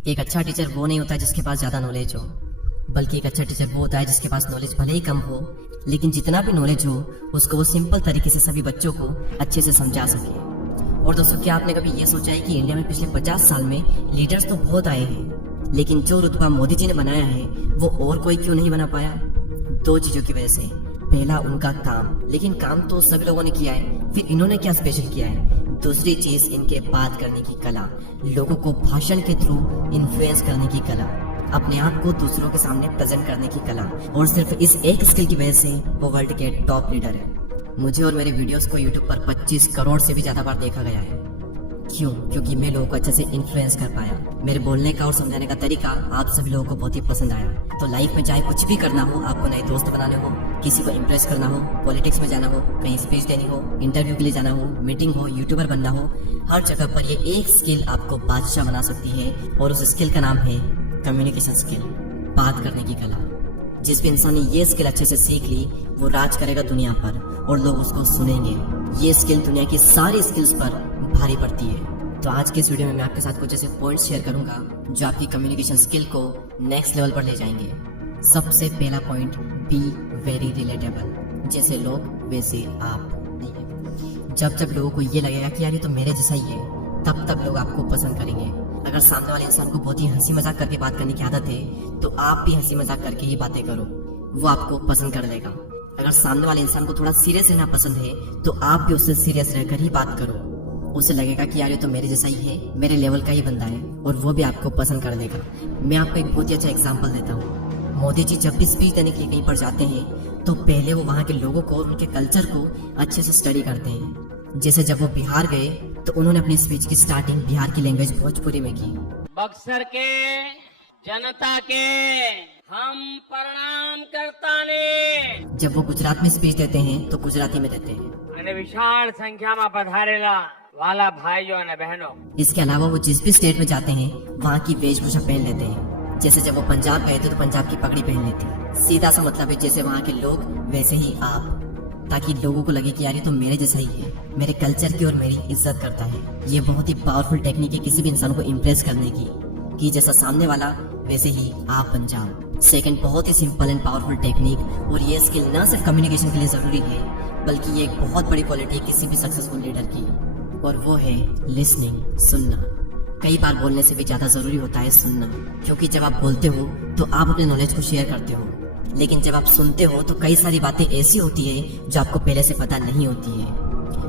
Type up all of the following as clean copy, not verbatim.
एक अच्छा टीचर वो नहीं होता जिसके पास ज़्यादा नॉलेज हो, बल्कि एक अच्छा टीचर वो होता है जिसके पास नॉलेज भले ही कम हो, लेकिन जितना भी नॉलेज हो उसको वो सिंपल तरीके से सभी बच्चों को अच्छे से समझा सके। और दोस्तों, क्या आपने कभी ये सोचा है कि इंडिया में पिछले 50 साल में लीडर्स तो बहुत आए हैं, लेकिन जो रुतबा मोदी जी ने बनाया है वो और कोई क्यों नहीं बना पाया? दो चीज़ों की वजह से। पहला, उनका काम, लेकिन काम तो सभी लोगों ने किया है, फिर इन्होंने क्या स्पेशल किया है? दूसरी चीज, इनके बात करने की कला, लोगों को भाषण के थ्रू इन्फ्लुएंस करने की कला, अपने आप को दूसरों के सामने प्रेजेंट करने की कला। और सिर्फ इस एक स्किल की वजह से वो वर्ल्ड के टॉप लीडर है। मुझे और मेरे वीडियोस को यूट्यूब पर 25 करोड़ से भी ज्यादा बार देखा गया है। क्यों? क्योंकि मैं लोगों को अच्छे से इन्फ्लुएंस कर पाया। मेरे बोलने का और समझाने का तरीका आप सभी लोगों को बहुत ही पसंद आया। तो लाइफ में चाहे कुछ भी करना हो, आपको नए दोस्त बनाने हो, किसी को इम्प्रेस करना हो, पॉलिटिक्स में जाना हो, कहीं स्पीच देनी हो, इंटरव्यू के लिए जाना हो, मीटिंग हो, यूट्यूबर बनना हो, हर जगह पर ये एक स्किल आपको बादशाह बना सकती है। और उस स्किल का नाम है कम्युनिकेशन स्किल, बात करने की कला। जिस भी इंसान ने ये स्किल अच्छे से सीख ली, वो राज करेगा दुनिया पर और लोग उसको सुनेंगे। ये स्किल दुनिया की सारी स्किल्स पर भारी पड़ती है। तो आज के इस वीडियो में मैं आपके साथ कुछ ऐसे पॉइंट्स शेयर करूंगा जो आपकी कम्युनिकेशन स्किल को नेक्स्ट लेवल पर ले जाएंगे। सबसे पहला पॉइंट, बी वेरी रिलेटेबल। जैसे लोग वैसे आप। जब जब लोगों को ये लगेगा कि यार ये तो मेरे जैसा ही है, तब तब लोग आपको पसंद करेंगे। अगर सामने वाले इंसान को बहुत ही हंसी मजाक करके बात करने की आदत है, तो आप भी हंसी मजाक करके ही बातें करो, वो आपको पसंद कर लेगा। अगर सामने वाले इंसान को थोड़ा सीरियस रहना पसंद है, तो आप भी उससे सीरियस रहकर ही बात करो। उसे लगेगा कि यार ये तो मेरे जैसा ही है, मेरे लेवल का ही बंदा है, और वो भी आपको पसंद कर लेगा। मैं आपको एक बहुत ही अच्छा एग्जाम्पल देता हूँ। मोदी जी जब भी स्पीच देने के लिए कहीं पर जाते हैं, तो पहले वो वहाँ के लोगों को और उनके कल्चर को अच्छे से स्टडी करते हैं। जैसे जब वो बिहार गए, तो उन्होंने अपनी स्पीच की स्टार्टिंग बिहार की लैंग्वेज भोजपुरी में की। बक्सर के जनता के हम प्रणाम करता ने। जब वो गुजरात में स्पीच देते हैं, तो गुजराती में देते हैं। અને વિશાળ સંખ્યામાં પધારેલા વાલા ભાઈઓ અને બહેનો, इसके अलावा वो जिस भी स्टेट में जाते हैं, वहाँ की वेशभूषा पहन लेते हैं। जैसे जब वो पंजाब गए थे, तो पंजाब की पगड़ी पहन लेती। सीधा सा मतलब है, जैसे वहाँ के लोग वैसे ही आप, ताकि लोगों को लगे कि यार ये तो मेरे जैसा ही है, मेरे कल्चर की और मेरी इज्जत करता है। ये बहुत ही पावरफुल टेक्निक है किसी भी इंसान को इम्प्रेस करने की, कि जैसा सामने वाला वैसे ही आप बन जाओ। सेकंड, बहुत ही सिंपल एंड पावरफुल टेक्निक, और ये स्किल न सिर्फ कम्युनिकेशन के लिए जरूरी है, बल्कि ये एक बहुत बड़ी क्वालिटी है किसी भी सक्सेसफुल लीडर की, और वो है लिसनिंग, सुनना। कई बार बोलने से भी ज्यादा जरूरी होता है सुनना, क्योंकि जब आप बोलते हो तो आप अपने नॉलेज को शेयर करते हो, लेकिन जब आप सुनते हो तो कई सारी बातें ऐसी होती है जो आपको पहले से पता नहीं होती है,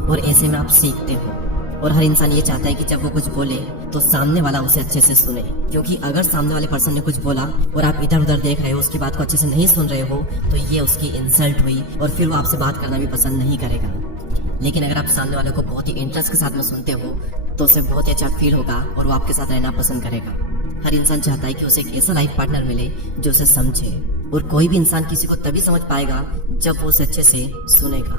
और ऐसे में आप सीखते हो। और हर इंसान ये चाहता है कि जब वो कुछ बोले तो सामने वाला उसे अच्छे से सुने, क्योंकि अगर सामने वाले पर्सन ने कुछ बोला और आप इधर उधर देख रहे हो, उसकी बात को अच्छे से नहीं सुन रहे हो, तो ये उसकी इंसल्ट हुई, और फिर वो आपसे बात करना भी पसंद नहीं करेगा। लेकिन अगर आप सामने वाले को बहुत ही इंटरेस्ट के साथ में सुनते हो, तो उसे बहुत ही अच्छा फील होगा और वो आपके साथ रहना पसंद करेगा। हर इंसान चाहता है कि उसे एक ऐसा लाइफ पार्टनर मिले जो उसे समझे, और कोई भी इंसान किसी को तभी समझ पाएगा जब वो उसे अच्छे से सुनेगा।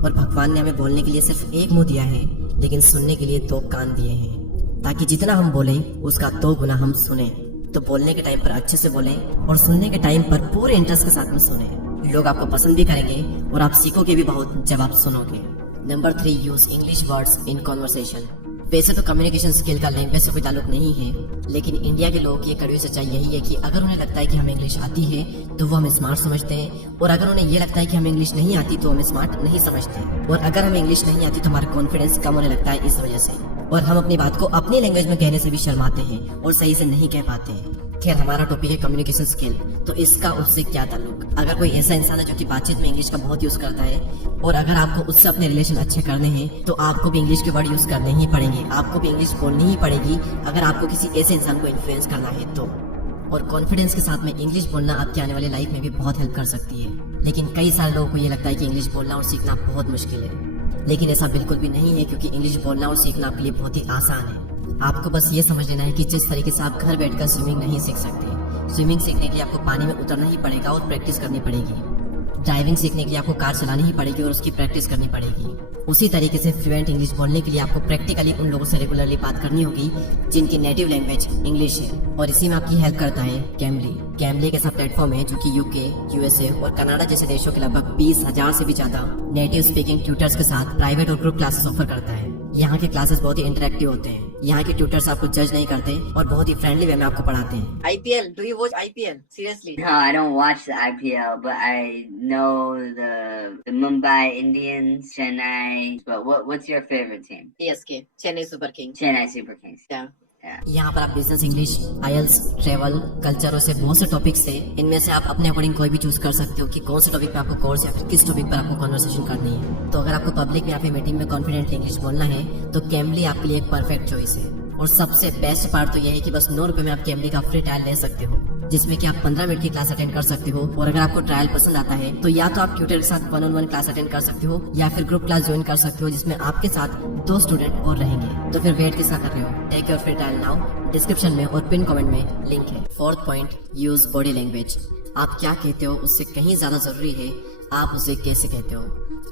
और भगवान ने हमें बोलने के लिए सिर्फ एक मुंह दिया है, लेकिन सुनने के लिए 2 कान दिए हैं, ताकि जितना हम बोले उसका 2 गुना हम सुने। तो बोलने के टाइम पर अच्छे से बोले, और सुनने के टाइम पर पूरे इंटरेस्ट के साथ में सुने। लोग आपको पसंद भी करेंगे, और आप सीखोगे भी बहुत जब आप सुनोगे। Number 3, use English words in conversation. वैसे तो कम्युनिकेशन स्किल का लैंग्वेज से कोई ताल्लुक नहीं है, लेकिन इंडिया के लोगों की कड़वी सच्चाई यही है कि अगर उन्हें लगता है कि हमें इंग्लिश आती है, तो वो हमें स्मार्ट समझते हैं, और अगर उन्हें ये लगता है कि हमें इंग्लिश नहीं आती, तो हमें स्मार्ट नहीं समझते। और अगर हमें इंग्लिश नहीं आती, तो हमारा कॉन्फिडेंस कम होने लगता है इस वजह से, और हम अपनी बात को अपनी लैंग्वेज में कहने से भी शर्माते हैं और सही से नहीं कह पाते हैं। खैर, हमारा टॉपिक है कम्युनिकेशन स्किल, तो इसका उससे क्या ताल्लुक? अगर कोई ऐसा इंसान है जो कि बातचीत में इंग्लिश का बहुत यूज करता है, और अगर आपको उससे अपने रिलेशन अच्छे करने हैं, तो आपको भी इंग्लिश के वर्ड यूज करने ही पड़ेंगे, आपको भी इंग्लिश बोलनी ही पड़ेगी, अगर आपको किसी ऐसे इंसान को इन्फ्लुएंस करना है तो। और कॉन्फिडेंस के साथ में इंग्लिश बोलना आपकी आने वाली लाइफ में भी बहुत हेल्प कर सकती है। लेकिन कई सारे लोगों को ये लगता है कि इंग्लिश बोलना और सीखना बहुत मुश्किल है, लेकिन ऐसा बिल्कुल भी नहीं है, क्योंकि इंग्लिश बोलना और सीखना आपके लिए बहुत ही आसान है। आपको बस ये समझ लेना है कि जिस तरीके से आप घर बैठकर स्विमिंग नहीं सीख सकते, स्विमिंग सीखने के लिए आपको पानी में उतरना ही पड़ेगा और प्रैक्टिस करनी पड़ेगी। ड्राइविंग सीखने के लिए आपको कार चलानी ही पड़ेगी और उसकी प्रैक्टिस करनी पड़ेगी। उसी तरीके से फ्लुएंट इंग्लिश बोलने के लिए आपको प्रैक्टिकली उन लोगों से रेगुलरली बात करनी होगी जिनकी नेटिव लैंग्वेज इंग्लिश है, और इसी में आपकी हेल्प करता है कैमली। कैमली एक ऐसा प्लेटफॉर्म है जो कि यूके, यूएसए और कनाडा जैसे देशों के लगभग 20,000 से भी ज्यादा नेटिव स्पीकिंग ट्यूटर्स के साथ प्राइवेट और ग्रुप क्लासेस ऑफर करता है। यहाँ के क्लासेस बहुत ही इंटरेक्टिव होते हैं, यहाँ के ट्यूटर्स आपको जज नहीं करते और बहुत ही फ्रेंडली वे में आपको पढ़ाते हैं। IPL, do you watch IPL? Seriously? No, I don't watch the IPL, but I know the Mumbai Indians, Chennai. But what's your favorite team? CSK, Chennai Super Kings. Chennai Super Kings. Yeah. यहाँ पर आप business, English, IELTS, travel, culture और से बहुत से topics है। इनमें से आप अपने अकॉर्डिंग कोई भी चूज कर सकते हो कि कौन से टॉपिक पे आपको कोर्स या फिर किस टॉपिक पर आपको कन्वर्सेशन करनी है। तो अगर आपको पब्लिक में या फिर मीटिंग में कॉन्फिडेंटली इंग्लिश बोलना है तो कैमली आपके लिए एक परफेक्ट चॉइस है। और सबसे बेस्ट पार्ट तो यह है कि बस 9 रुपए में आप कैमली का फ्री ट्रायल ले सकते हो, जिसमें कि आप 15 मिनट की क्लास अटेंड कर सकते हो। और अगर आपको ट्रायल पसंद आता है तो या तो आप ट्यूटर के साथ 1-on-1 क्लास अटेंड कर सकते हो या फिर ग्रुप क्लास ज्वाइन कर सकते हो, जिसमें आपके साथ 2 स्टूडेंट और रहेंगे। तो फिर वेट किस कर रहे हो? Take your free trial now. Description में और पिन कमेंट में लिंक है। 4th point, use body language. आप क्या कहते हो उससे कहीं ज्यादा जरूरी है आप उसे कैसे कहते हो।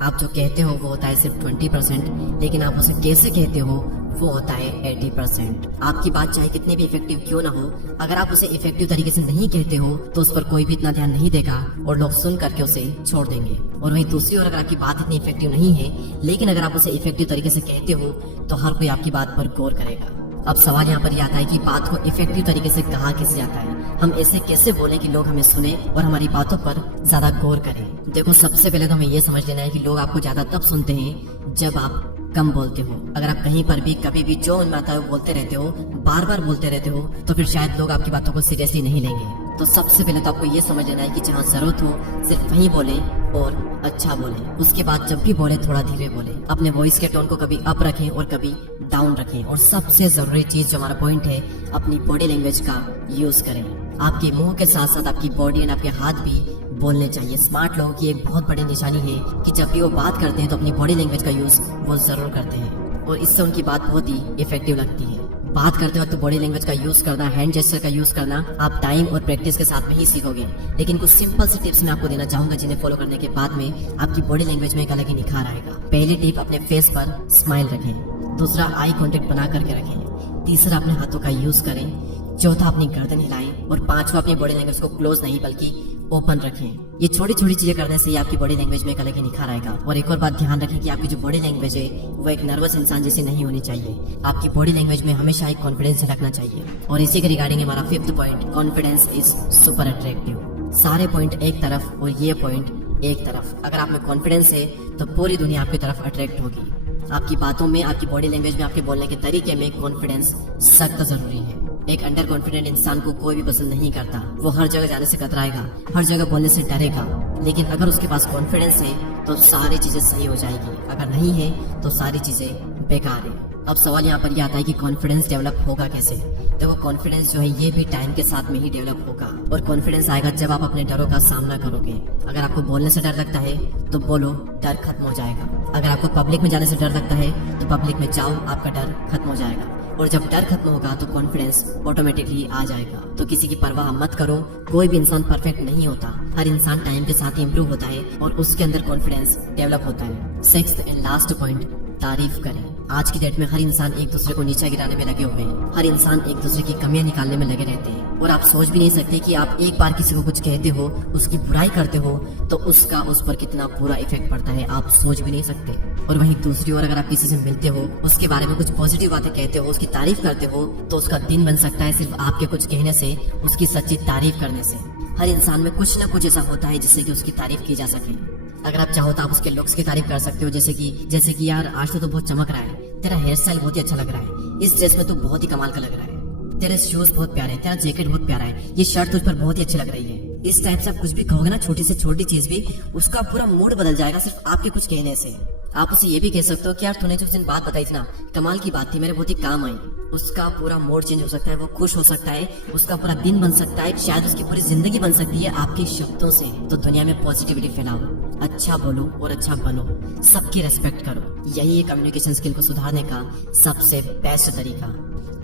आप जो कहते हो वो होता है सिर्फ 20%, लेकिन आप उसे कैसे कहते हो वो होता है 80%। आपकी बात चाहे कितनी भी इफेक्टिव क्यों ना हो, अगर आप उसे इफेक्टिव तरीके से नहीं कहते हो तो उस पर कोई भी इतना ध्यान नहीं देगा और लोग सुन करके उसे छोड़ देंगे। और वहीं दूसरी ओर अगर आपकी बात इतनी इफेक्टिव नहीं है, लेकिन अगर आप उसे इफेक्टिव तरीके से कहते हो तो हर कोई आपकी बात पर गौर करेगा। अब सवाल यहाँ पर यह आता है कि बात को इफेक्टिव तरीके से कहा कैसे जाता है। हम ऐसे कैसे बोले कि लोग हमें सुने और हमारी बातों पर ज्यादा गौर करें। देखो, सबसे पहले तो हमें ये समझ लेना है कि लोग आपको ज्यादा तब सुनते हैं जब आप कम बोलते हो। अगर आप कहीं पर भी कभी भी जो मन में आता है वो बोलते रहते हो, बार बार बोलते रहते हो, तो फिर शायद लोग आपकी बातों को सीरियसली नहीं लेंगे। तो सबसे पहले तो आपको ये समझ लेना है कि जहाँ जरूरत हो सिर्फ वहीं बोले और अच्छा बोले। उसके बाद जब भी बोले थोड़ा धीरे बोले। अपने वॉइस के टोन को कभी अप रखें और कभी डाउन रखें। और सबसे जरूरी चीज जो हमारा पॉइंट है, अपनी बॉडी लैंग्वेज का यूज करें। आपके मुंह के साथ साथ आपकी बॉडी और आपके हाथ भी बोलने चाहिए। स्मार्ट लोगों की एक बहुत बड़ी निशानी है कि जब भी वो बात करते हैं तो अपनी बॉडी लैंग्वेज का यूज वो जरूर करते हैं और इससे उनकी बात बहुत ही इफेक्टिव लगती है। बात करते वक्त बॉडी लैंग्वेज का यूज करना, हैंड जेस्चर का यूज करना आप टाइम और प्रैक्टिस के साथ में ही सीखोगे। लेकिन कुछ सिंपल से टिप्स मैं आपको देना चाहूंगा जिन्हें फॉलो करने के बाद में आपकी बॉडी लैंग्वेज में एक अलग ही निखार आएगा। पहली टिप, अपने फेस पर स्माइल रखें। दूसरा, आई कांटेक्ट बना करके रखें। तीसरा, अपने हाथों का यूज करें। चौथा, अपनी गर्दन हिलाएं। और पांचवा, अपनी बॉडी लैंग्वेज को क्लोज नहीं बल्कि ओपन रखें। ये छोटी छोटी चीजें करने से ही आपकी बॉडी लैंग्वेज में एक अलग ही निखार आएगा। और एक और बात ध्यान रखें कि आपकी जो बॉडी लैंग्वेज है वो एक नर्वस इंसान जैसी नहीं होनी चाहिए। आपकी बॉडी लैंग्वेज में हमेशा एक कॉन्फिडेंस रखना चाहिए। और इसी के रिगार्डिंग हमारा 5th point, confidence is super attractive. सारे पॉइंट एक तरफ और ये पॉइंट एक तरफ। अगर आप में कॉन्फिडेंस है तो पूरी दुनिया आपकी तरफ अट्रैक्ट होगी। आपकी बातों में, आपकी बॉडी लैंग्वेज में, आपके बोलने के तरीके में कॉन्फिडेंस सख्त जरूरी है। एक अंडर कॉन्फिडेंट इंसान को कोई भी पसंद नहीं करता। वो हर जगह जाने से कतराएगा, हर जगह बोलने से डरेगा। लेकिन अगर उसके पास कॉन्फिडेंस है तो सारी चीजें सही हो जाएगी। अगर नहीं है तो सारी चीजें बेकार है। अब सवाल यहाँ पर यह आता है कि कॉन्फिडेंस डेवलप होगा कैसे। देखो, कॉन्फिडेंस जो है ये भी टाइम के साथ में ही डेवलप होगा। और कॉन्फिडेंस आएगा जब आप अपने डरों का सामना करोगे। अगर आपको बोलने से डर लगता है तो बोलो, डर खत्म हो जाएगा। अगर आपको पब्लिक में जाने से डर लगता है तो पब्लिक में जाओ, आपका डर खत्म हो जाएगा। और जब डर खत्म होगा तो कॉन्फिडेंस ऑटोमेटिकली आ जाएगा। तो किसी की परवाह मत करो। कोई भी इंसान परफेक्ट नहीं होता। हर इंसान टाइम के साथ इम्प्रूव होता है और उसके अंदर कॉन्फिडेंस डेवलप होता है। 6th एंड लास्ट पॉइंट, तारीफ करें। आज की डेट में हर इंसान एक दूसरे को नीचा गिराने में लगे हुए हैं। हर इंसान एक दूसरे की कमियां निकालने में लगे रहते हैं। और आप सोच भी नहीं सकते कि आप एक बार किसी को कुछ कहते हो, उसकी बुराई करते हो तो उसका उस पर कितना बुरा इफेक्ट पड़ता है। आप सोच भी नहीं सकते। और वहीं दूसरी ओर अगर आप किसी से मिलते हो, उसके बारे में कुछ पॉजिटिव बातें कहते हो, उसकी तारीफ करते हो, तो उसका दिन बन सकता है सिर्फ आपके कुछ कहने से, उसकी सच्ची तारीफ करने से। हर इंसान में कुछ ना कुछ ऐसा होता है जिससे कि उसकी तारीफ की जा सके। अगर आप चाहो तो आप उसके लुक्स की तारीफ कर सकते हो, जैसे कि यार आज तो बहुत चमक रहा है, तेरा हेयर स्टाइल बहुत ही अच्छा लग रहा है, इस ड्रेस में तो बहुत ही कमाल का लग रहा है, तेरे शूज बहुत प्यारे हैं, तेरा जैकेट बहुत प्यारा है, ये शर्ट तुझ पर बहुत ही अच्छी लग रही है। इस टाइप से आप कुछ भी कहोगे ना, छोटी से छोटी चीज भी, उसका पूरा मूड बदल जाएगा सिर्फ आपके कुछ कहने से। आप उसे ये भी कह सकते हो कि यार तूने जो उस दिन बात बताई थी ना, कमाल की बात थी, मेरे बहुत ही काम आई। उसका पूरा मूड चेंज हो सकता है, वो खुश हो सकता है, उसका पूरा दिन बन सकता है, शायद उसकी पूरी जिंदगी बन सकती है आपके शब्दों से। तो दुनिया में पॉजिटिविटी फैलाओ, अच्छा बोलो और अच्छा बनो, सबकी रेस्पेक्ट करो। यही है कम्युनिकेशन स्किल को सुधारने का सबसे बेस्ट तरीका।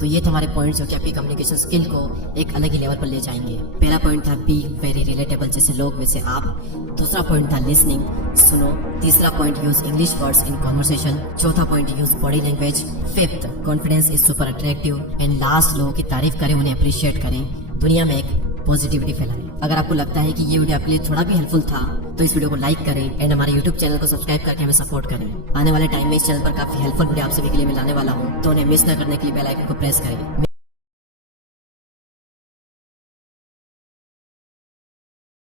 तो ये थे हमारे पॉइंट्स जो कि आपकी कम्युनिकेशन स्किल को एक अलग ही लेवल पर ले जाएंगे। पहला पॉइंट था बी वेरी रिलेटेबल, जैसे लोग वैसे आप। दूसरा पॉइंट था लिसनिंग, सुनो। तीसरा point use English words in conversation. चौथा point use body language. 5th confidence is super attractive. And last, लोगों की तारीफ करें, उन्हें अप्रिशिएट करें, दुनिया में एक पॉजिटिविटी फैलाएं। अगर आपको लगता है कि ये वीडियो आपके लिए थोड़ा भी हेल्पफुल था तो इस वीडियो को लाइक करें एंड हमारे यूट्यूब चैनल को सब्सक्राइब करके हमें सपोर्ट करें। आने वाले टाइम में इस चैनल पर काफी हेल्पफुल वीडियो आप सभी के लिए मैं लाने वाला हूँ, तो उन्हें मिस न करने के लिए बेल आइकन को प्रेस करें।